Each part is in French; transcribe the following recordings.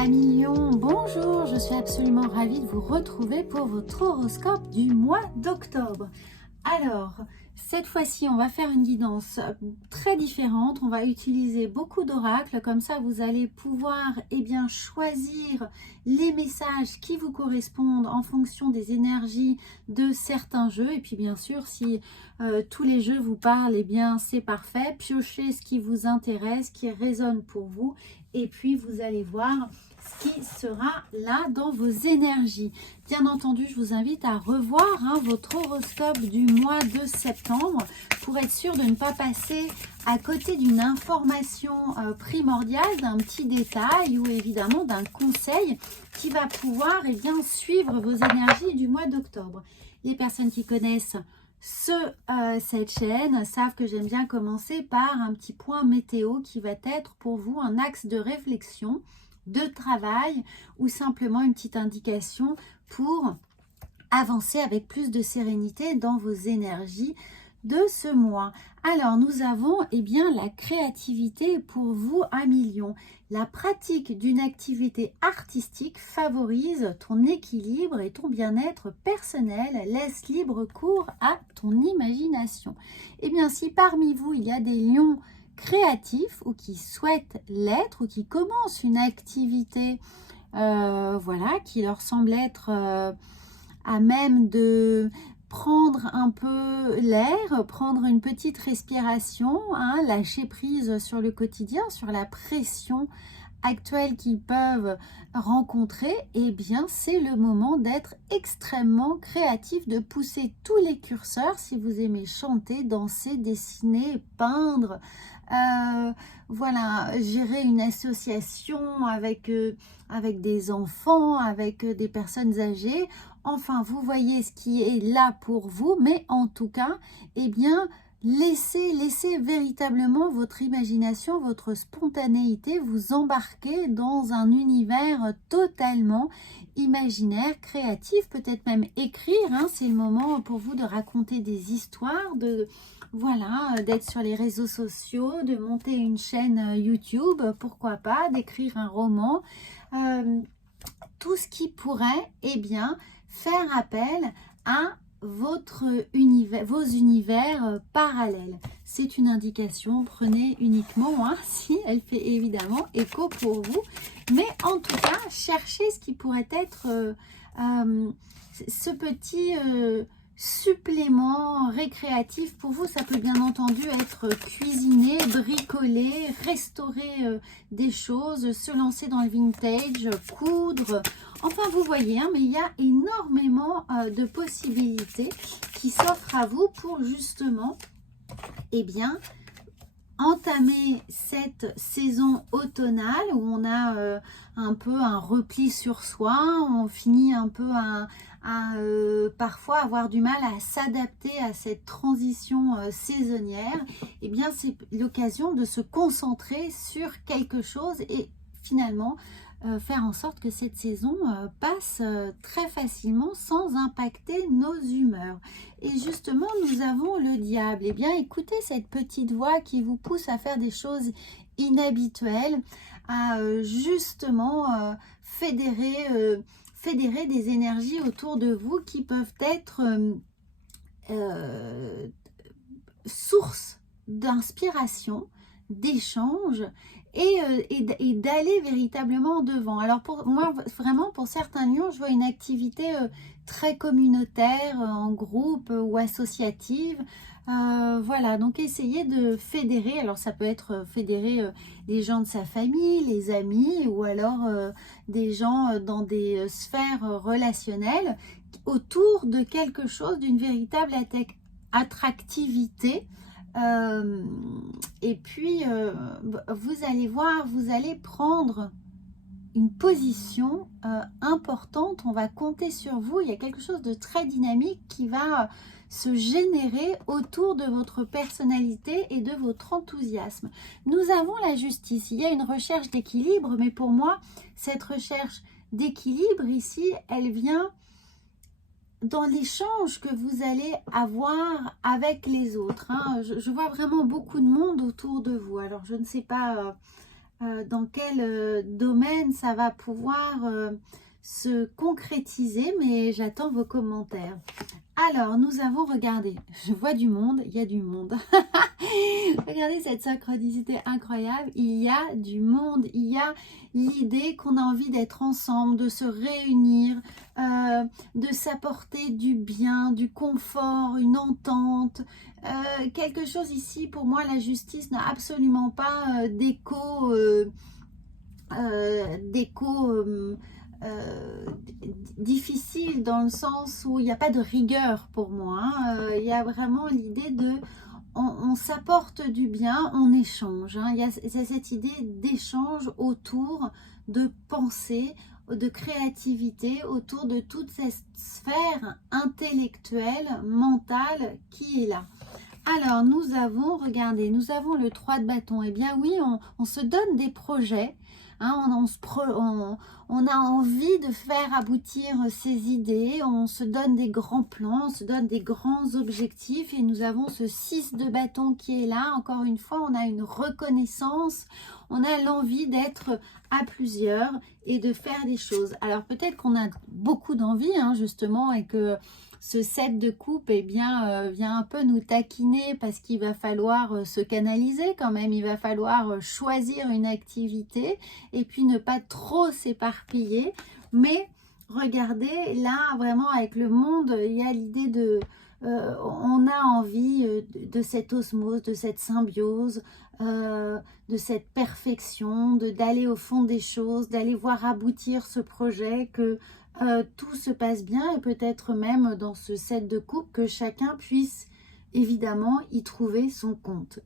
Amis Lion, bonjour, je suis absolument ravie de vous retrouver pour votre horoscope du mois d'octobre. Alors, cette fois-ci, on va faire une guidance très différente. On va utiliser beaucoup d'oracles. Comme ça, vous allez pouvoir choisir les messages qui vous correspondent en fonction des énergies de certains jeux. Et puis, bien sûr, si tous les jeux vous parlent, c'est parfait. Piochez ce qui vous intéresse, qui résonne pour vous. Et puis, vous allez voir ce qui sera là dans vos énergies. Bien entendu, je vous invite à revoir votre horoscope du mois de septembre pour être sûr de ne pas passer à côté d'une information primordiale, d'un petit détail ou évidemment d'un conseil qui va pouvoir suivre vos énergies du mois d'octobre. Les personnes qui connaissent cette chaîne savent que j'aime bien commencer par un petit point météo qui va être pour vous un axe de réflexion, de travail ou simplement une petite indication pour avancer avec plus de sérénité dans vos énergies de ce mois. Alors nous avons la créativité pour vous à million. La pratique d'une activité artistique favorise ton équilibre et ton bien-être personnel, laisse libre cours à ton imagination. Si parmi vous il y a des lions créatifs ou qui souhaitent l'être ou qui commencent une activité qui leur semble être à même de prendre un peu l'air, prendre une petite respiration, lâcher prise sur le quotidien, sur la pression actuelle qu'ils peuvent rencontrer, c'est le moment d'être extrêmement créatif, de pousser tous les curseurs si vous aimez chanter, danser, dessiner, peindre, gérer une association avec des enfants, avec des personnes âgées. Enfin, vous voyez ce qui est là pour vous, mais en tout cas, laissez véritablement votre imagination, votre spontanéité vous embarquer dans un univers totalement imaginaire, créatif, peut-être même écrire. C'est le moment pour vous de raconter des histoires, d'être sur les réseaux sociaux, de monter une chaîne YouTube, pourquoi pas, d'écrire un roman. Tout ce qui pourrait faire appel à vos univers parallèles. C'est une indication, prenez uniquement si elle fait évidemment écho pour vous, mais en tout cas cherchez ce qui pourrait être ce petit supplément récréatif pour vous. Ça peut bien entendu être cuisiner, bricoler, restaurer des choses, se lancer dans le vintage, coudre. Enfin, vous voyez, mais il y a énormément de possibilités qui s'offrent à vous pour justement, entamer cette saison automnale où on a un peu un repli sur soi, on finit un peu à parfois avoir du mal à s'adapter à cette transition saisonnière. C'est l'occasion de se concentrer sur quelque chose et finalement faire en sorte que cette saison passe très facilement sans impacter nos humeurs. Et justement, nous avons le diable. Écoutez cette petite voix qui vous pousse à faire des choses inhabituelles, à fédérer des énergies autour de vous qui peuvent être source d'inspiration, d'échange et d'aller véritablement devant. Alors pour moi, vraiment pour certains lions, je vois une activité très communautaire, en groupe ou associative. Donc essayez de fédérer. Alors ça peut être fédérer les gens de sa famille, les amis, ou alors des gens dans des sphères relationnelles autour de quelque chose, d'une véritable attractivité. Vous allez voir, vous allez prendre une position importante. On va compter sur vous. Il y a quelque chose de très dynamique qui va se générer autour de votre personnalité et de votre enthousiasme. Nous avons la justice. Il y a une recherche d'équilibre, mais pour moi, cette recherche d'équilibre ici, elle vient dans l'échange que vous allez avoir avec les autres. Je vois vraiment beaucoup de monde autour de vous. Alors, je ne sais pas dans quel domaine ça va pouvoir se concrétiser, mais j'attends vos commentaires. Alors, nous avons regardé, je vois du monde, il y a du monde. Regardez cette synchronicité incroyable, il y a du monde, il y a l'idée qu'on a envie d'être ensemble, de se réunir, de s'apporter du bien, du confort, une entente. Quelque chose ici, pour moi, la justice n'a absolument pas d'écho difficile dans le sens où il n'y a pas de rigueur pour moi. Il y a vraiment l'idée de on s'apporte du bien, on échange. Hein. Il y a cette idée d'échange autour de pensée, de créativité, autour de toute cette sphère intellectuelle, mentale qui est là. Alors, nous avons, regardez, nous avons le 3 de bâton. Eh bien oui, on se donne des projets. Hein, on a envie de faire aboutir ses idées, on se donne des grands plans, on se donne des grands objectifs et nous avons ce 6 de bâton qui est là. Encore une fois, on a une reconnaissance, on a l'envie d'être à plusieurs et de faire des choses. Alors peut-être qu'on a beaucoup d'envie hein, justement et que ce 7 de coupe eh bien, vient un peu nous taquiner parce qu'il va falloir se canaliser quand même, il va falloir choisir une activité et puis ne pas trop s'éparpiller. Mais regardez, là vraiment avec le monde, il y a l'idée de... on a envie de cette osmose, de cette symbiose, de cette perfection, d'aller au fond des choses, d'aller voir aboutir ce projet, que tout se passe bien et peut-être même dans ce 7 de coupe que chacun puisse évidemment y trouver son compte.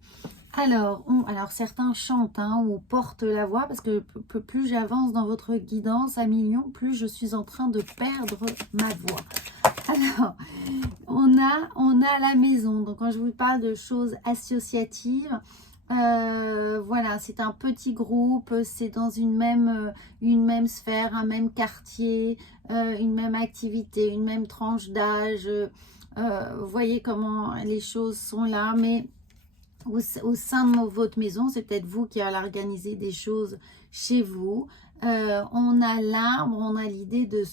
Alors certains chantent hein, ou portent la voix parce que plus j'avance dans votre guidance à millions, plus je suis en train de perdre ma voix. Alors, on a la maison. Donc quand je vous parle de choses associatives, voilà, c'est un petit groupe, c'est dans une même sphère, un même quartier, une même activité, une même tranche d'âge. Vous voyez comment les choses sont là, mais au sein de votre maison, c'est peut-être vous qui allez organiser des choses chez vous. On a l'arbre, on a l'idée de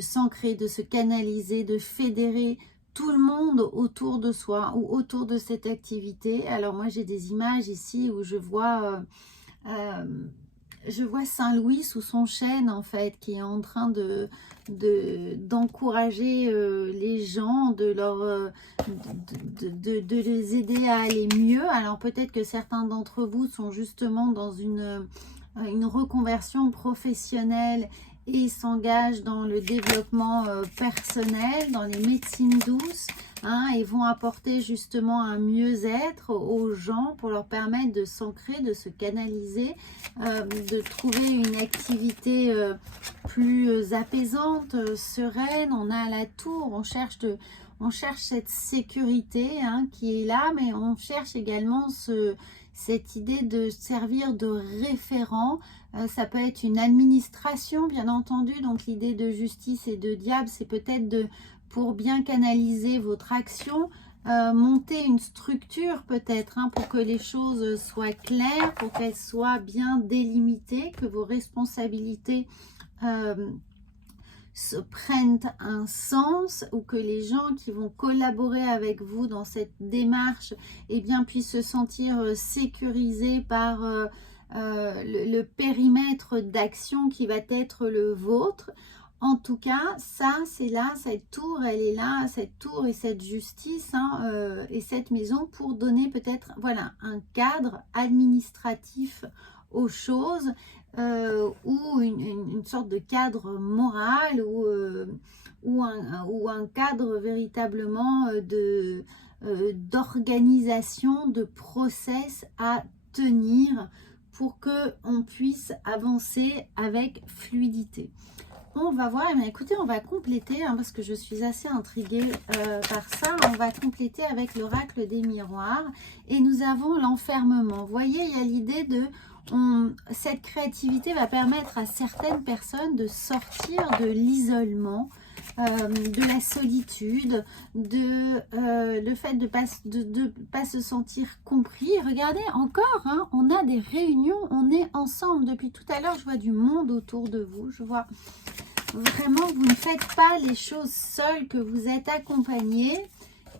s'ancrer, de se canaliser, de fédérer tout le monde autour de soi ou autour de cette activité. Alors moi j'ai des images ici où je vois Saint-Louis sous son chêne en fait, qui est en train d'encourager les gens, de les aider à aller mieux. Alors peut-être que certains d'entre vous sont justement dans une reconversion professionnelle et s'engagent dans le développement personnel, dans les médecines douces, hein, et vont apporter justement un mieux-être aux gens pour leur permettre de s'ancrer, de se canaliser, de trouver une activité plus apaisante, sereine. On a la tour, on cherche cette sécurité hein, qui est là, mais on cherche également cette idée de servir de référent. Ça peut être une administration, bien entendu. Donc l'idée de justice et de diable, c'est peut-être pour bien canaliser votre action, monter une structure peut-être hein, pour que les choses soient claires, pour qu'elles soient bien délimitées, que vos responsabilités prennent un sens, ou que les gens qui vont collaborer avec vous dans cette démarche eh bien, puissent se sentir sécurisés par le périmètre d'action qui va être le vôtre. En tout cas, ça c'est là, cette tour, elle est là, cette tour et cette justice hein, et cette maison pour donner peut-être voilà, un cadre administratif aux choses, ou une sorte de cadre moral, ou un cadre véritablement d'organisation, de process à tenir pour qu'on puisse avancer avec fluidité. On va voir, mais écoutez, on va compléter, hein, parce que je suis assez intriguée par ça. On va compléter avec l'oracle des miroirs. Et nous avons l'enfermement. Vous voyez, il y a l'idée de... cette créativité va permettre à certaines personnes de sortir de l'isolement, de la solitude, le fait de pas se sentir compris. Regardez encore, hein, on a des réunions, on est ensemble. Depuis tout à l'heure, je vois du monde autour de vous. Je vois vraiment, vous ne faites pas les choses seuls, que vous êtes accompagnés.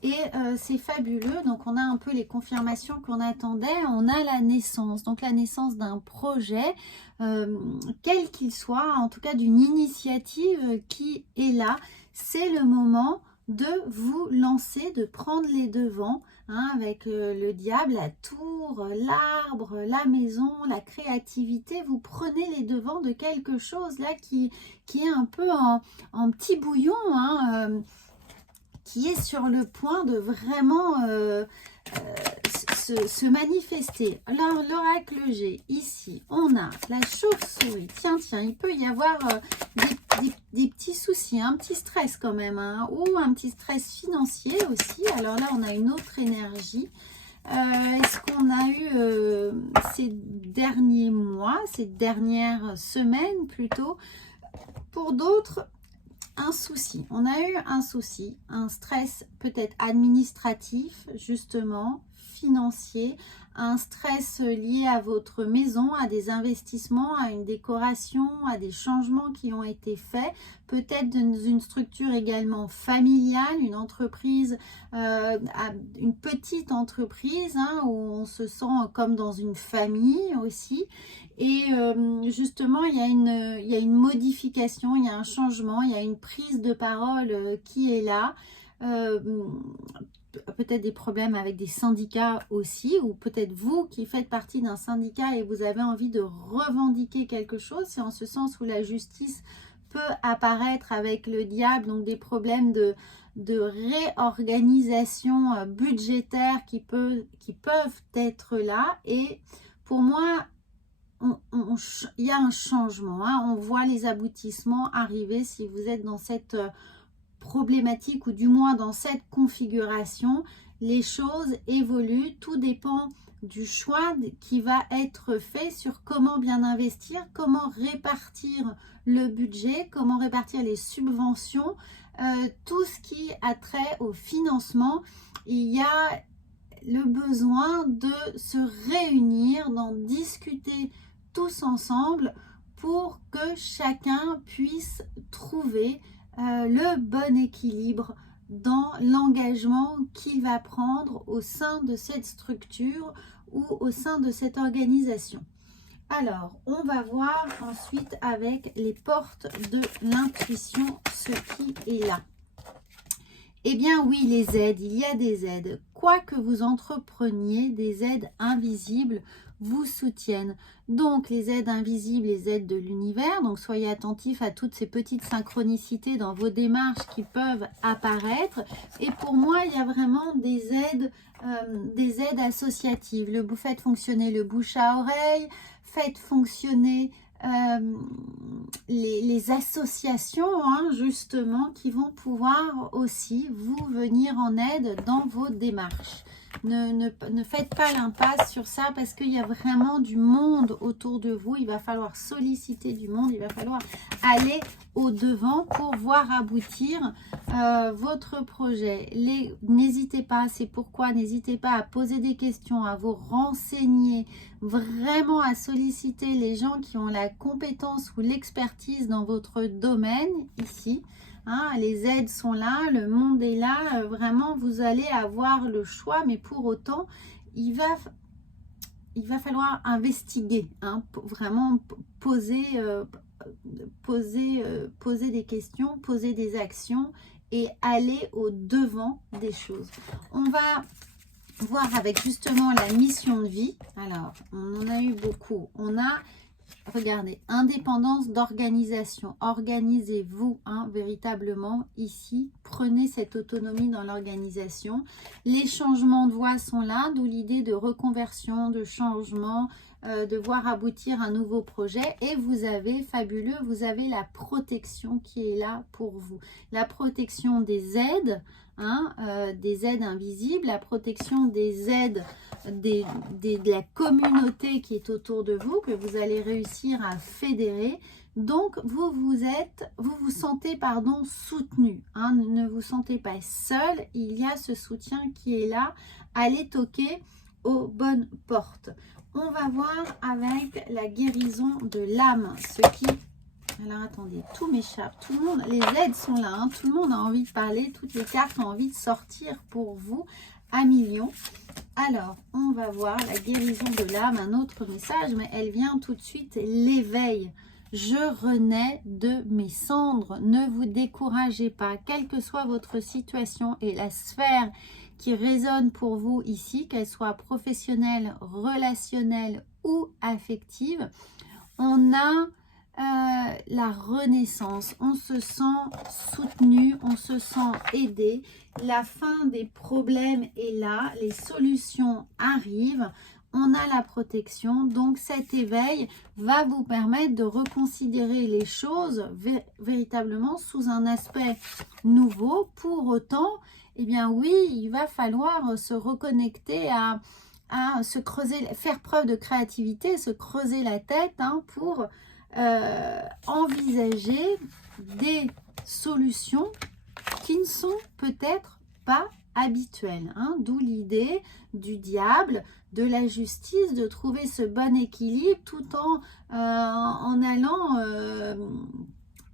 Et c'est fabuleux. Donc, on a un peu les confirmations qu'on attendait. On a la naissance. Donc, la naissance d'un projet, quel qu'il soit, en tout cas d'une initiative qui est là. C'est le moment de vous lancer, de prendre les devants, hein, avec le diable, la tour, l'arbre, la maison, la créativité. Vous prenez les devants de quelque chose là qui est un peu en petit bouillon, hein, qui est sur le point de vraiment se manifester. Alors, l'oracle G, ici, on a la chauve-souris. Tiens, il peut y avoir des petits soucis, un petit stress quand même, hein, ou un petit stress financier aussi. Alors là, on a une autre énergie. Est-ce qu'on a eu ces derniers mois, ces dernières semaines plutôt, pour d'autres, un souci, on a eu un souci, un stress peut-être administratif, justement, financier, un stress lié à votre maison, à des investissements, à une décoration, à des changements qui ont été faits, peut-être dans une structure également familiale, une entreprise, une petite entreprise, hein, où on se sent comme dans une famille aussi. Et justement, il y a une modification, il y a un changement, il y a une prise de parole qui est là. Peut-être des problèmes avec des syndicats aussi, ou peut-être vous qui faites partie d'un syndicat et vous avez envie de revendiquer quelque chose. C'est en ce sens où la justice peut apparaître avec le diable, donc des problèmes de réorganisation budgétaire qui peuvent être là. Et pour moi, il y a un changement, hein. On voit les aboutissements arriver si vous êtes dans cette problématique, ou du moins dans cette configuration. Les choses évoluent, tout dépend du choix qui va être fait sur comment bien investir, comment répartir le budget, comment répartir les subventions, tout ce qui a trait au financement. Il y a le besoin de se réunir, d'en discuter tous ensemble pour que chacun puisse trouver le bon équilibre dans l'engagement qu'il va prendre au sein de cette structure ou au sein de cette organisation. Alors, on va voir ensuite avec les portes de l'intuition ce qui est là. Eh bien oui, les aides, il y a des aides. Quoi que vous entrepreniez, des aides invisibles vous soutiennent. Donc les aides invisibles, les aides de l'univers, donc soyez attentifs à toutes ces petites synchronicités dans vos démarches qui peuvent apparaître. Et pour moi, il y a vraiment des aides associatives. Faites fonctionner le bouche à oreille, faites fonctionner les associations, hein, justement, qui vont pouvoir aussi vous venir en aide dans vos démarches. Ne faites pas l'impasse sur ça, parce qu'il y a vraiment du monde autour de vous. Il va falloir solliciter du monde, il va falloir aller au-devant pour voir aboutir votre projet. N'hésitez pas, c'est pourquoi n'hésitez pas à poser des questions, à vous renseigner, vraiment à solliciter les gens qui ont la compétence ou l'expertise dans votre domaine ici. Hein, les aides sont là, le monde est là, vraiment vous allez avoir le choix, mais pour autant il va falloir investiguer, hein, vraiment poser des questions, poser des actions et aller au devant des choses. On va voir avec justement la mission de vie. Alors, on en a eu beaucoup. On a, regardez, indépendance d'organisation. Organisez-vous, hein, véritablement ici. Prenez cette autonomie dans l'organisation. Les changements de voie sont là, d'où l'idée de reconversion, de changement, de voir aboutir un nouveau projet. Et vous avez, fabuleux, vous avez la protection qui est là pour vous. La protection des aides, des aides invisibles, la protection des aides de la communauté qui est autour de vous, que vous allez réussir à fédérer. Donc, vous vous sentez soutenu. Ne vous sentez pas seul. Il y a ce soutien qui est là. Allez toquer aux bonnes portes. On va voir avec la guérison de l'âme. Alors, attendez, tout m'échappe. Tout le monde, les aides sont là. Tout le monde a envie de parler. Toutes les cartes ont envie de sortir pour vous à millions. Alors, on va voir la guérison de l'âme. Un autre message, mais elle vient tout de suite. L'éveil. Je renais de mes cendres. Ne vous découragez pas, quelle que soit votre situation et la sphère qui résonne pour vous ici, qu'elle soit professionnelle, relationnelle ou affective. On a la renaissance, on se sent soutenu, on se sent aidé. La fin des problèmes est là, les solutions arrivent. On a la protection, donc cet éveil va vous permettre de reconsidérer les choses véritablement sous un aspect nouveau. Pour autant, eh bien oui, il va falloir se reconnecter à se creuser, faire preuve de créativité, se creuser la tête pour envisager des solutions qui ne sont peut-être pas habituelles. D'où l'idée du diable, de la justice, de trouver ce bon équilibre tout en allant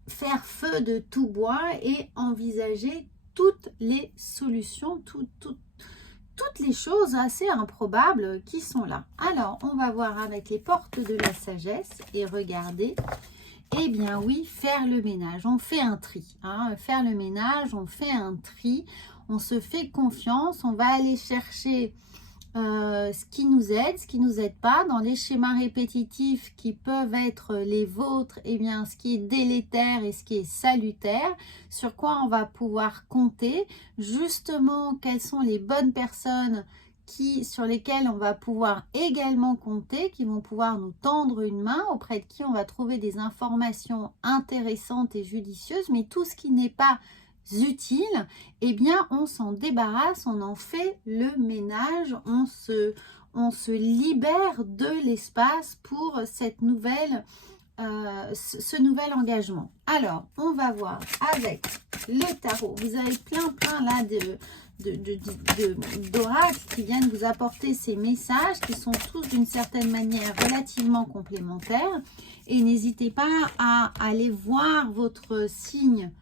faire feu de tout bois et envisager toutes les solutions, toutes les choses assez improbables qui sont là. Alors, on va voir avec les portes de la sagesse et regarder. Eh bien oui, faire le ménage, on fait un tri. Faire le ménage, on fait un tri, on se fait confiance, on va aller chercher ce qui nous aide, ce qui ne nous aide pas. Dans les schémas répétitifs qui peuvent être les vôtres, eh bien ce qui est délétère et ce qui est salutaire, sur quoi on va pouvoir compter, justement quelles sont les bonnes personnes sur lesquelles on va pouvoir également compter, qui vont pouvoir nous tendre une main, auprès de qui on va trouver des informations intéressantes et judicieuses, mais tout ce qui n'est pas utile, eh bien on s'en débarrasse, on en fait le ménage, on se libère de l'espace pour cette ce nouvel engagement. Alors, on va voir avec le tarot. Vous avez plein là d'oracles qui viennent vous apporter ces messages qui sont tous d'une certaine manière relativement complémentaires. Et n'hésitez pas à aller voir votre signe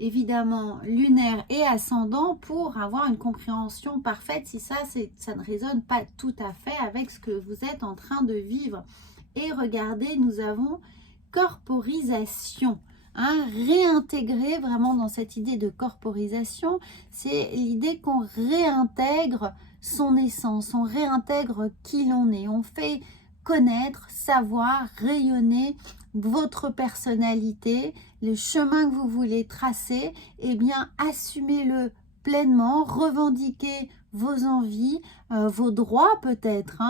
évidemment lunaire et ascendant pour avoir une compréhension parfaite si ça ne résonne pas tout à fait avec ce que vous êtes en train de vivre. Et regardez, nous avons corporisation. Réintégrer vraiment dans cette idée de corporisation, c'est l'idée qu'on réintègre son essence, on réintègre qui l'on est, on fait connaître, savoir, rayonner votre personnalité, le chemin que vous voulez tracer, eh bien assumez-le pleinement, revendiquez vos envies, vos droits peut-être,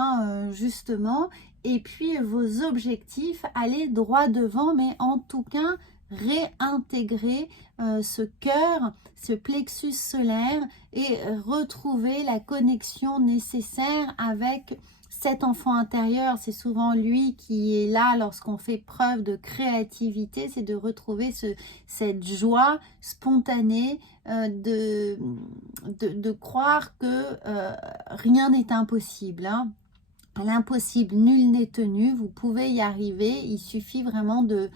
justement, et puis vos objectifs, allez droit devant, mais en tout cas réintégrer ce cœur, ce plexus solaire et retrouver la connexion nécessaire avec cet enfant intérieur. C'est souvent lui qui est là lorsqu'on fait preuve de créativité, c'est de retrouver cette joie spontanée de croire que rien n'est impossible. À l'impossible, nul n'est tenu, vous pouvez y arriver, il suffit vraiment de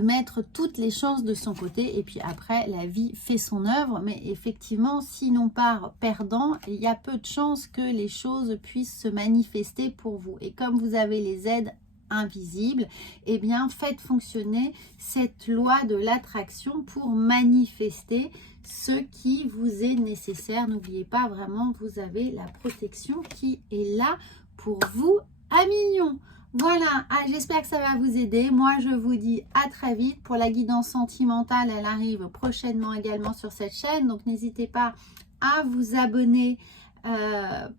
mettre toutes les chances de son côté, et puis après la vie fait son œuvre. Mais effectivement, si l'on part perdant, il y a peu de chances que les choses puissent se manifester pour vous. Et comme vous avez les aides invisibles, eh bien faites fonctionner cette loi de l'attraction pour manifester ce qui vous est nécessaire. N'oubliez pas, vraiment, vous avez la protection qui est là pour vous à millions. Voilà, j'espère que ça va vous aider. Moi, je vous dis à très vite. Pour la guidance sentimentale, elle arrive prochainement également sur cette chaîne. Donc, n'hésitez pas à vous abonner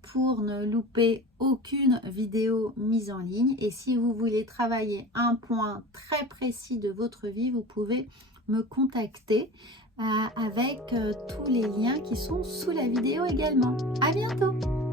pour ne louper aucune vidéo mise en ligne. Et si vous voulez travailler un point très précis de votre vie, vous pouvez me contacter avec tous les liens qui sont sous la vidéo également. À bientôt!